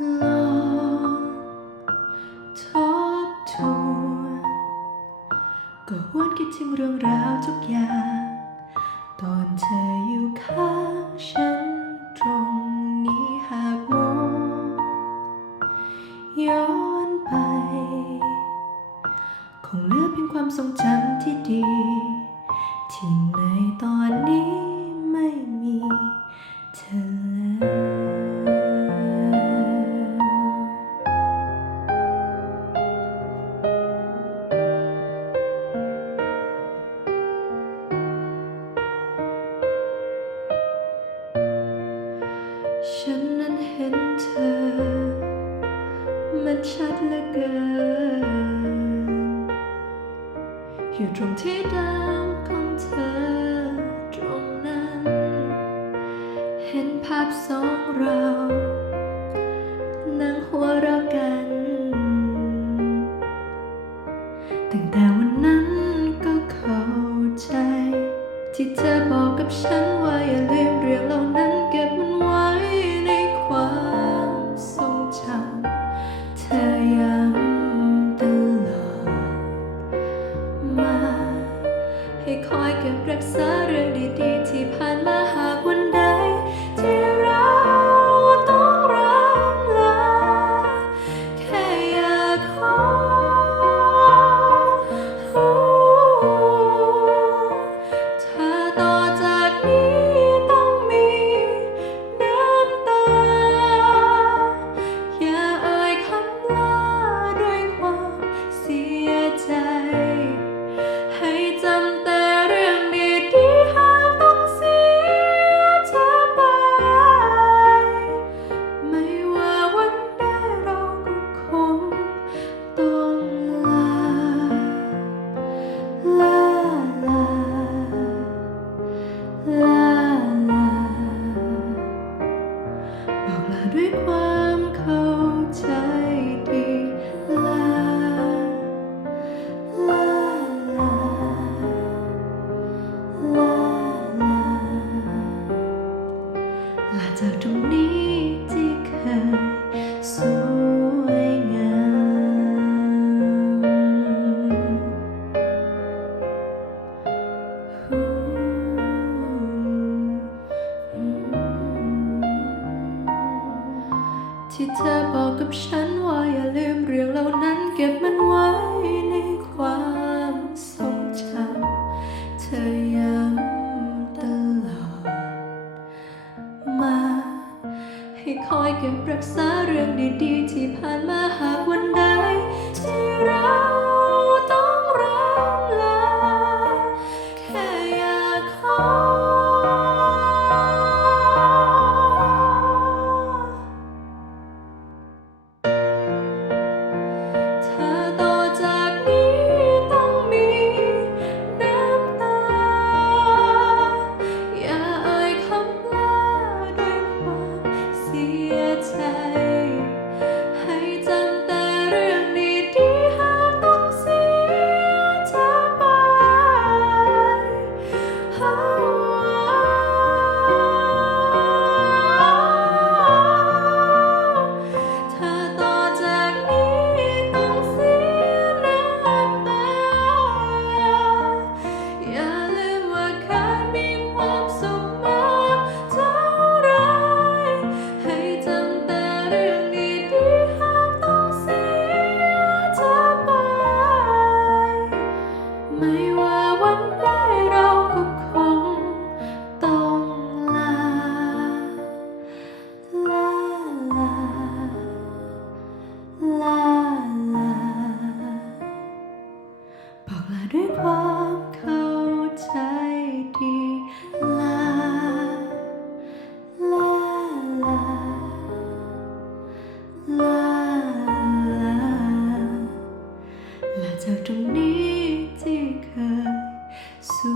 ลองทบทวนก็วนคิดถึงเรื่องราวทุกอย่าง ตอนเธออยู่ข้างฉันตรงนี้หากมองย้อนไป คงเหลือเพียความทรงจำที่ดี ที่ในตอนนี้ ฉันนั้นเห็นเธอ มันชัดเหลือเกิน อยู่ตรงที่เดิมของเธอตรงนั้น เห็นภาพสองเรา นั่งหัวเรา Сари. กับฉันว่าอย่าลืมเรื่องเหล่านั้นเก็บมันไว้ในความทรงจำเธอย้ำตลอดมา ให้คอยเก็บรักษาเรื่องดีๆ ที่ผ่านมาหากวันใดที่รัก ความเข้าใจดีลาลาลาลาลาลาจากตรงนี้ที่เคยสู